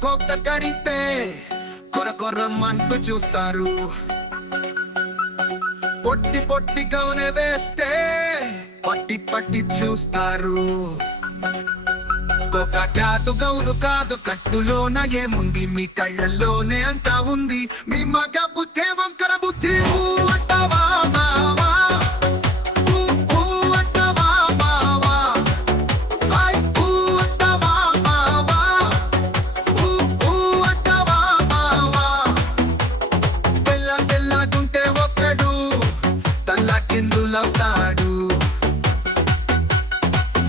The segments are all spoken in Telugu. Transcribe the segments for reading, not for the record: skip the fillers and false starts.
కోత కడితే కొరకొర్రమ్మంటూ చూస్తారు. పొట్టి గౌనె వేస్తే పట్టి చూస్తారు. కోక కాదు గౌను కాదు కట్టులోన ఏముంది, మీ కళ్ళల్లోనే అంతా ఉంది. మీ మగ బుద్ధే వంకర బుద్ధి. అంటావా మావా, అంటావా మావా, అంటావా మావా, అంటావా మావా. తెల్లగుంటే ఒక్కడు తల్ల కిందులవుతాడు,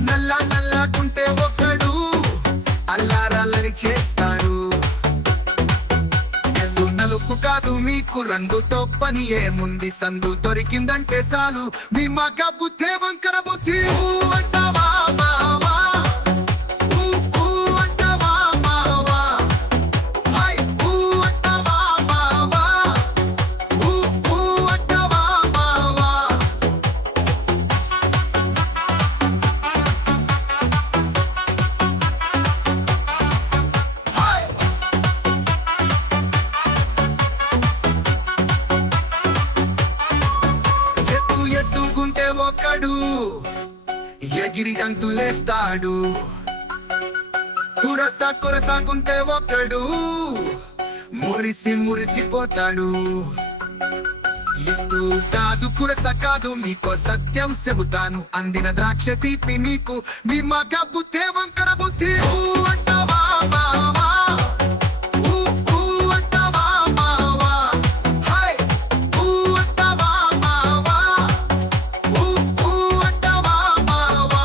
నల్లగుంటే ఒక్కడు అల్లారల్లరి చేస్తాడు. నలుపు కాదు మీకు రంగుతో పని ఏముంది, సందు దొరికిందంటే చాలు. మీ మగ బుద్ధే వంకర బుద్ధి. అంటావా మావా, అంటావా మావా, అంటావా మావా, అంటావా మావా. ఎత్తుకుంటే ఒక్కడు ఎగిరి గంతులేస్తాడు. కురసాకుంటే ఒక్కడు మురిసిపోతాడు. ఎత్తు కాదు కురస కాదు మీకో సత్యం చెబుతాను, అందిన ద్రాక్ష తీపి మీకు. మీ మగ బుద్ధే వంకర బుద్ధి. అంటావా మావా, అంటావా మావా, అంటావా మావా, అంటావా మావా.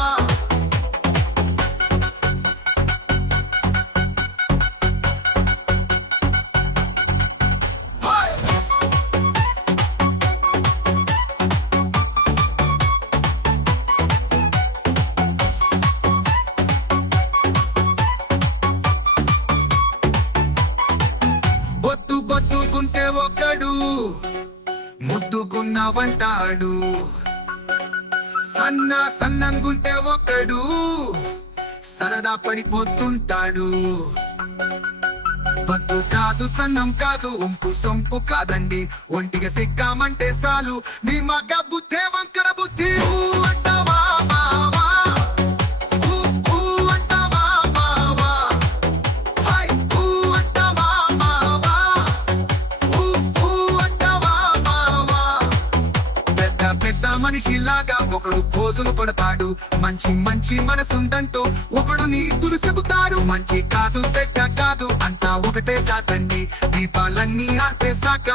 బొత్తుకుంటే ఒకడు ముద్దుకున్నావంటాడు. సన్నంగుంటే ఒకడు సరదా పడిపోతుంటాడు. బొత్తు కాదు సన్నం కాదు ఉంపు సొంపు కాదండి, ఒంటిగా సిక్కామంటే చాలు. మీ మగ బుద్ధే వంకర బుద్ధి. అంటావా మావా, అంటావా మావా, అంటావా మావా, అంటావా మావా. పెద్ద మనిషిలాగా ఒకడు పోజులు పడతాడు, మంచి మనసుందంటూ ఒకడు నీతులు చెబుతాడు. మంచి కాదు చెడ్డ కాదు అంతా ఒకటే జాతండి. దీపాలన్నీ ఆర్పేశాక